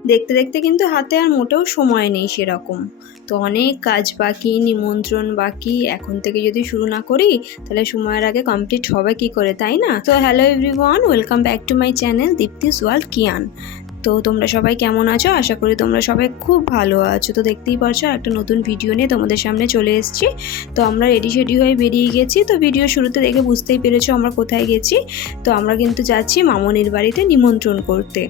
দেখতে দেখতে কিন্তু হাতে আর মোটেও সময় নেই সেরকম। তো অনেক কাজ বাকি, নিমন্ত্রণ বাকি। এখন থেকে যদি শুরু না করি তাহলে সময়ের আগে কমপ্লিট হবে কি করে, তাই না? তো hello everyone, welcome back to my channel Dipti's world কিয়ান। তো তোমরা সবাই কেমন আছো? আশা করি তোমরা সবাই খুব ভালো আছো। তো দেখতেই পারছো একটা নতুন ভিডিও নিয়ে তোমাদের সামনে চলে এসেছি। তো আমরা রেডি হয়ে বেরিয়ে গেছি। তো ভিডিও শুরুতে দেখে বুঝতেই পেরেছো আমরা কোথায় গেছি। তো আমরা কিন্তু যাচ্ছি মামনির বাড়িতে নিমন্ত্রণ করতে।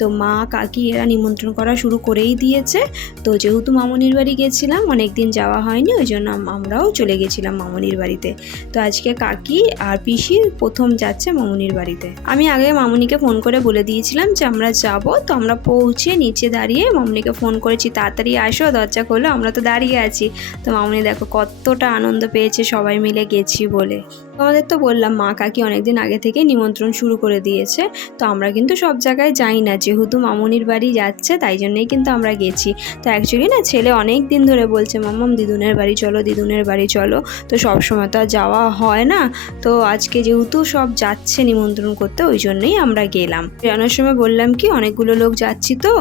তো মা কাকি এরা নিমন্ত্রণ করা শুরু করেই দিয়েছে। তো যেহেতু মামনির বাড়ি গেছিলাম, অনেক দিন যাওয়া হয়নি, ওই জন্য আমরাও চলে গেছিলাম মামনির বাড়িতে। তো আজকে কাকি আর পিসি প্রথম যাচ্ছে মামনির বাড়িতে। আমি আগে মামনিকে ফোন করে বলে দিয়েছিলাম যে আমরা যাব। তো আমরা পৌঁছে নিচে দাঁড়িয়ে মামনিকে ফোন করেছি, তাড়াতাড়ি আসো, দরজা খোলো, আমরা তো দাঁড়িয়ে আছি। তো মামনি দেখো কতটা আনন্দ পেয়েছে সবাই মিলে গেছি বলে। তোমাদের তো বললাম মা কাকি অনেকদিন আগে থেকে নিমন্ত্রণ শুরু করে দিয়েছে। তো আমরা কিন্তু সব জায়গায় যাই না, যেহেতু মামনির বাড়ি যাচ্ছে তাই জন্যই কিন্তু আমরা গেছি। তো অ্যাকচুয়ালি না, ছেলে অনেক দিন ধরে বলছে মাম্মাম দিদুনের বাড়ি চলো, দিদুনের বাড়ি চলো। তো সব সময় তো আর যাওয়া হয় না। তো আজকে যেহেতু সব যাচ্ছে নিমন্ত্রণ করতে, ওই জন্যই আমরা গেলাম। বেরোনোর সময় বললাম কি অনেকগুলো লোক যাচ্ছি, তো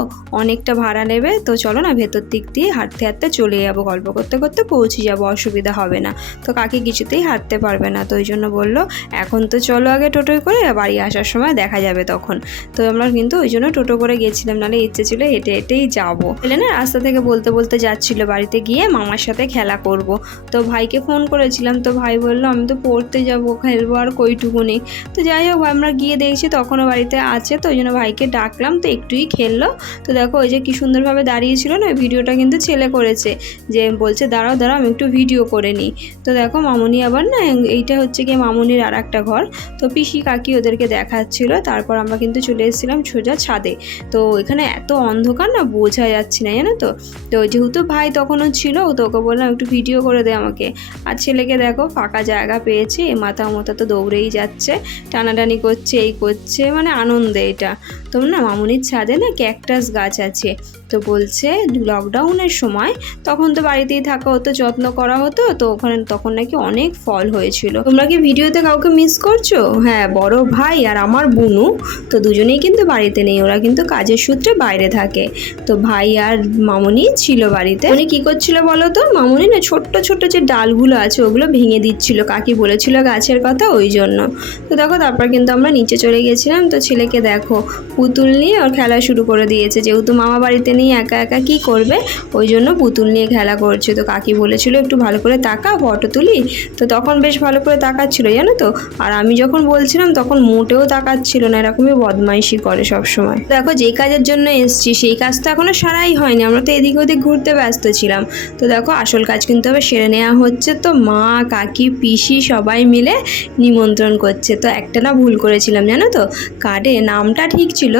অনেকটা ভাড়া নেবে, তো চলো না ভেতর দিক দিয়ে হাঁটতে হাঁটতে চলে যাবো, গল্প করতে করতে পৌঁছে যাবো, অসুবিধা হবে না। তো কাকি কিছুতেই হাঁটতে পারবে না, তো ওই জন্য বললো এখন তো চলো আগে টোটোয় করে, বাড়ি আসার সময় দেখা যাবে তখন। তো আমরা কিন্তু ওই জন্য টোটো করে গেছিলাম, নাহলে ইচ্ছে ছিল হেঁটে হেঁটেই যাবো। এলে না রাস্তা থেকে বলতে বলতে যাচ্ছিলো বাড়িতে গিয়ে মামার সাথে খেলা করব। তো ভাইকে ফোন করেছিলাম, তো ভাই বললো আমি তো পড়তে যাবো, খেলবো আর কইটুকুনি। তো যাই হোক আমরা গিয়ে দেখছি তখনও বাড়িতে আছে, তো ওই জন্য ভাইকে ডাকলাম, তো একটুই খেললো। তো দেখো ওই যে কি সুন্দরভাবে দাঁড়িয়েছিল না, ভিডিওটা কিন্তু ছেলে করেছে, যে বলছে দাঁড়াও দাঁড়াও আমি একটু ভিডিও করে নিই। তো দেখো মামনি আবার না, এইটা হচ্ছে গিয়ে মামনির আর একটা ঘর। তো পিসি কাকি ওদেরকে দেখাচ্ছিল। তারপর আমরা কিন্তু চলে এসেছিলাম সোজা ছাদে। তো এখানে এত অন্ধকার না, বোঝা যাচ্ছে না, জানো তো। তো যেহেতু ভাই তখনও ছিল, তো ওকে বললাম একটু ভিডিও করে দে আমাকে। আর ছেলেকে দেখো ফাঁকা জায়গা পেয়েছে, এ মাথা মতো তো দৌড়েই যাচ্ছে, টানাটানি করছে, এই করছে, মানে আনন্দে এটা। তো না মামনির ছাদে না ক্যাকটাস গাছ আছে। তো বলছে লকডাউনের সময় তখন তো বাড়িতেই থাকা হতো, যত্ন করা হতো, তো ওখানে তখন নাকি অনেক ফল হয়েছিল। তোমরা কি ভিডিওতে কাউকে মিস করছো? হ্যাঁ, বড় ভাই আর আমার বুনু, তো দুজনেই কিন্তু বাড়িতে নেই, ওরা কিন্তু কাজের সূত্রে বাইরে থাকে। তো ভাই আর মামনি ছিল বাড়িতে। উনি কি করছিল বলো তো? মামনি না ছোট্ট ছোট্ট যে ডালগুলো আছে ওগুলো ভেঙে দিচ্ছিল, কাকি বলেছিল গাছের কথা, ওই জন্য। তো দেখো তারপর কিন্তু আমরা নিচে চলে গেছিলাম। তো ছেলেকে দেখো পুতুল নিয়ে ওর খেলা শুরু করে দিয়েছে, যেহেতু মামা বাড়িতে নেই, একা একা কি করবে, ওই জন্য পুতুল নিয়ে খেলা করছে। তো কাকি বলেছিল একটু ভালো করে তাকা, ফটো তুলি। তো তখন বেশ ভালো করে তাকাচ্ছিল, জানো তো। আর আমি যখন বলছিলাম তখন মোটেও তাকাচ্ছিল না, এরকমই বদমাইশি করে সব সময়। দেখো যেই কাজের জন্য এসছি সেই কাজ তো এখনো সারাই হয়নি, আমরা তো এদিক ওদিক ঘুরতে ব্যস্ত ছিলাম। তো দেখো আসল কাজ কিন্তু আবার সেরে নেওয়া হচ্ছে। তো মা কাকি পিসি সবাই মিলে নিমন্ত্রণ করছে। তো একটা না ভুল করেছিলাম, জানো তো, কার্ডে নামটা ঠিক ছিল,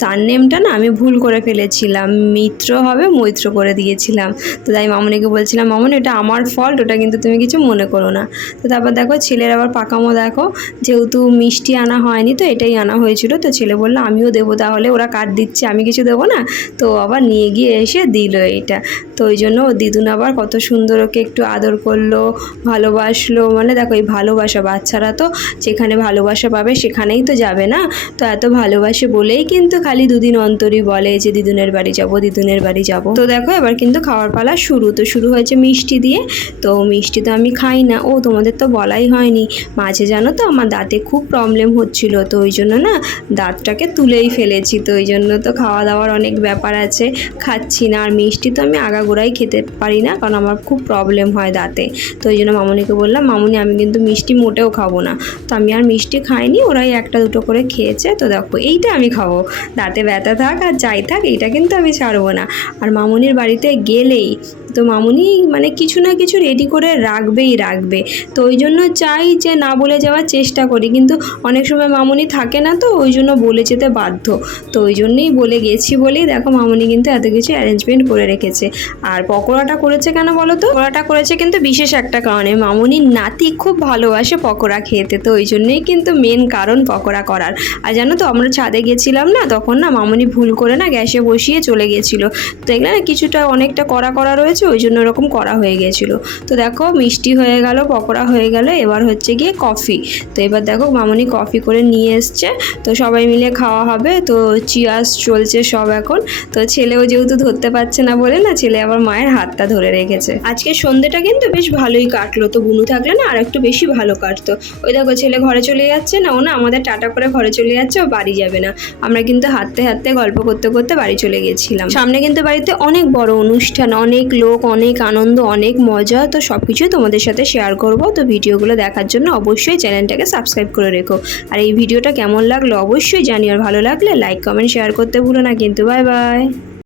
সারনেমটা না আমি ভুল করে ফেলেছিলাম, মিত্র হবে মৈত্র করে দিয়েছিলাম। তো তাই মামনিকে বলছিলাম মামনি এটা আমার ফল্ট, ওটা কিন্তু তুমি কিছু মনে করো না। তো তারপর দেখো ছেলের আবার পাকামো দেখো, যেহেতু মিষ্টি আনা হয়নি তো এটাই আনা হয়েছিল। তো ছেলে বললো আমিও দেবো, তাহলে ওরা কার্ড দিচ্ছে আমি কিছু দেবো না। তো আবার নিয়ে গিয়ে এসে দিল এইটা। তো ওই জন্য ও দিদুন আবার কত সুন্দর ওকে একটু আদর করলো, ভালোবাসলো। মানে দেখো এই ভালোবাসা, বাচ্চারা তো যেখানে ভালোবাসা পাবে সেখানেই তো যাবে না। তো এত ভালোবাসে বলেই কিন্তু খালি দুদিন অন্তরই বলে যে দিদুনের বাড়ি যাব, দিদুনের বাড়ি যাব। তো দেখো এবার কিন্তু খাওয়ার পালা শুরু। তো শুরু হয়েছে মিষ্টি দিয়ে। তো মিষ্টি তো আমি খাই না, ও তোমাদের তো বলাই হয়নি, মাঝে জানো তো আমার দাঁতে খুব প্রবলেম হচ্ছিল, তো ওই জন্য না দাঁতটাকে তুলেই ফেলেছি। তো ওই জন্য তো খাওয়া দাওয়ার অনেক ব্যাপার আছে, খাচ্ছি না। আর মিষ্টি তো আমি আগাগোড়াই খেতে পারি না, কারণ আমার খুব প্রবলেম হয় দাঁতে। তো ওই জন্য মামনিকে বললাম মামনি আমি কিন্তু মিষ্টি মোটেও খাবো না। তো আমি আর মিষ্টি খাইনি, ওরাই একটা দুটো করে খেয়েছে। তো দেখো এইটা আমি খাবো, দাঁতে ব্যথা থাক আর যাই থাক, এইটা কিন্তু আমি ছাড়বো না। আর মামনির বাড়িতে গেলেই তো মামনি মানে কিছু না কিছু রেডি করে রাখবেই রাখবে। তো ওই জন্য চাই যে না বলে যাওয়ার চেষ্টা করি, কিন্তু অনেক সময় মামনি থাকে না, তো ওই জন্য বলে যেতে বাধ্য। তো ওই জন্যই বলে গেছি বলেই দেখো মামনি কিন্তু এত কিছু অ্যারেঞ্জমেন্ট করে রেখেছে। আর পকোড়াটা করেছে কেন বলো তো? পকোড়াটা করেছে কিন্তু বিশেষ একটা কারণে, মামনির নাতি খুব ভালোবাসে পকোড়া খেতে, তো ওই জন্যই কিন্তু মেন কারণ পকোড়া করার। আর জানো তো আমরা ছাদে গেছিলাম না, তখন না মামনি ভুল করে না গ্যাসে বসিয়ে চলে গেছিলো। তো এগুলো না কিছুটা অনেকটা কড়া করা রয়েছে, ওই জন্য ওরকম করা হয়ে গেছিলো। তো দেখো মিষ্টি হয়ে গেল, পকোড়া হয়ে গেল, এবার হচ্ছে গিয়ে কফি। তো এবার দেখো মামনি কফি করে নিয়ে এসছে, তো সবাই মিলে খাওয়া হবে। তো চিয়ার্স চলছে সব এখন। তো ছেলেও যেহেতু ধরতে পারছে না বলে না, ছেলে আবার মায়ের হাতটা ধরে রেখেছে। আজকে সন্ধ্যেটা কিন্তু বেশ ভালোই কাটলো, তো বুনু থাকলে না আর একটু বেশি ভালো কাটতো। ওই দেখো ছেলে ঘরে চলে যাচ্ছে না, ও না আমাদের টাটা করে ঘরে চলে যাচ্ছে, ও বাড়ি যাবে না। আমরা কিন্তু হাঁটতে হাঁটতে গল্প করতে করতে বাড়ি চলে গেছিলাম। সামনে কিন্তু বাড়িতে অনেক বড় অনুষ্ঠান, অনেক লোক, অনেক আনন্দ, অনেক মজা। তো সব কিছুই তোমাদের সাথে শেয়ার করব। তো ভিডিওগুলো দেখার জন্য অবশ্যই চ্যানেলটাকে সাবস্ক্রাইব করে রেখো। আর এই ভিডিওটা কেমন লাগলো অবশ্যই জানিও, আর ভালো লাগলে লাইক কমেন্ট শেয়ার করতে ভুলো না কিন্তু। Bye bye.